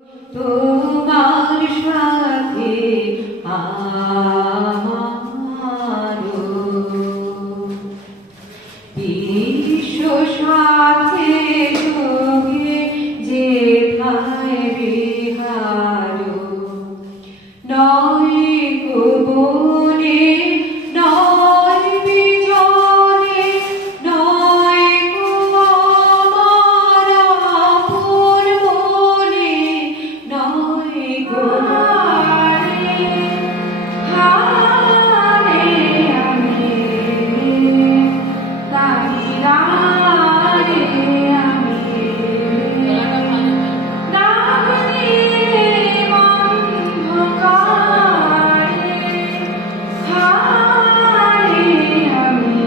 তোমার সাথে আমারও বিশ্ব সাথে যোগে যেথায় বিহার নয় গোবনে নয় বিজনে নয় গো আমার আপন মনে নয় গো হারে আমি দাঁড়িয়ে আমি নাগিনী অন্ধকারে হারে আমি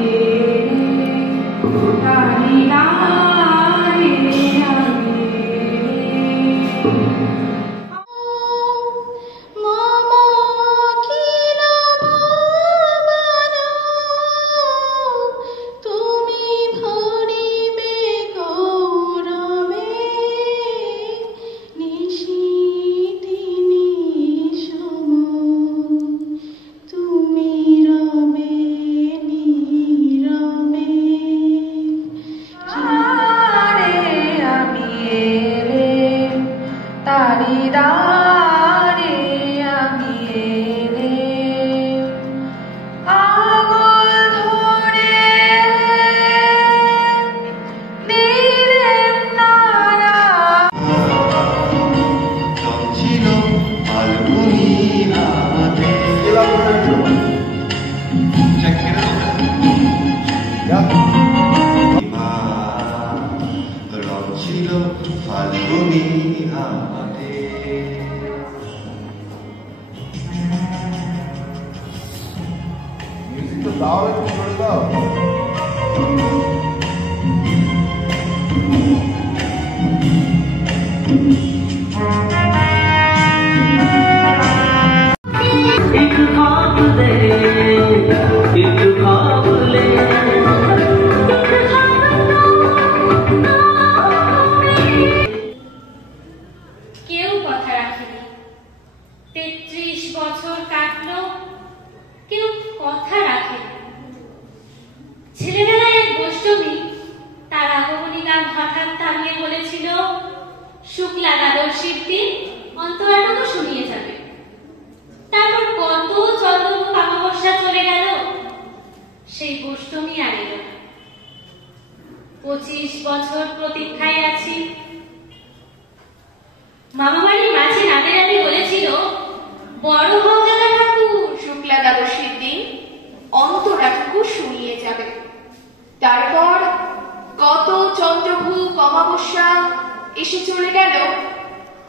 দাঁড়িয়ে আমি দাঁড়িয়ে আমি এলে আঙুল ধরে দিলেন নারা ছিল ফাল্গুনি রাতে রং ছিল ফাল্গুনি হাতে মিউজিক তো দাও করে দাও একটু খাব দে একটু খাব লে কেউ কথা রাখেনি। ৩৩ বছর কাটলো, কেউ কথা রাখেনি। ছেলেবেলায় এক গোষ্ঠী তার আগমনী গান হঠাৎ থামিয়ে বলেছিল, শুক্লা দ্বাদশীর দিন অন্তরাটুকু শুনিয়ে যাবে। তারপর কত চন্দ্রমুখ অমাবস্যা চলে গেল, সেই গোষ্ঠী আর এলো না। ২৫ বছর প্রতীক্ষায় আছি। মামা বাড়ির মাঝে রাতে রাতে বলেছিল, বড় হও দাদা ঠাকুর, শুক্লা দ্বাদশীর দিন অন্তরাটুকু শুনিয়ে যাবে। তারপর কত চন্দ্রভূক অমাবস্যা এসে চলে গেল,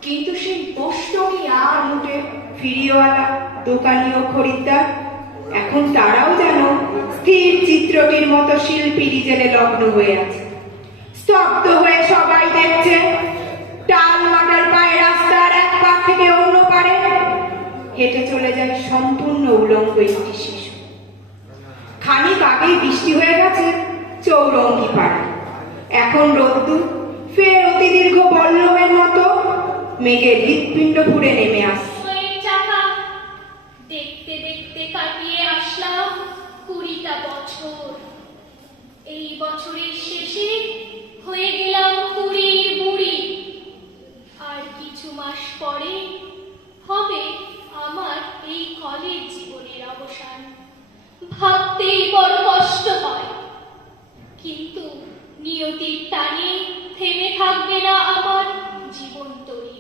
কিন্তু সেই বৈষ্ণবী আর উঠে ফিরিওয়ালা দোকানি ও খরিদ্দার এখন তারাও যেন স্থির চিত্রটির মতো শিল্পী ডিজেলে লগ্ন হয়ে আছে। স্তব্ধ হয়ে সবাই দেখছে, টাল মাটাল পায়ে রাস্তার এক পার থেকে অন্য পারে হেঁটে চলে যায় সম্পূর্ণ উলঙ্গ একটি শিশু। খানিক আগেই বৃষ্টি হয়ে গেছে চৌরঙ্গি পাড়ায়, এখন রোদ্দুর ফের অতি দীর্ঘ বল্লমের মতো মেঘের হৃৎপিণ্ড পুড়ে নেমে আসছে। দেখতে দেখতে কাটিয়ে আসলাম ২০টা বছর। এই বছরের শেষে হয়ে গেলাম ২০-র বুড়ি। আর কিছু মাস পরে হবে আমার এই কলেজ জীবনের অবসান। ভাবতেই বড় কষ্ট হয়, কিন্তু নিয়তির টানে থেমে থাকবে না আমার জীবন তরী,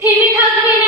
থেমে থাকবে না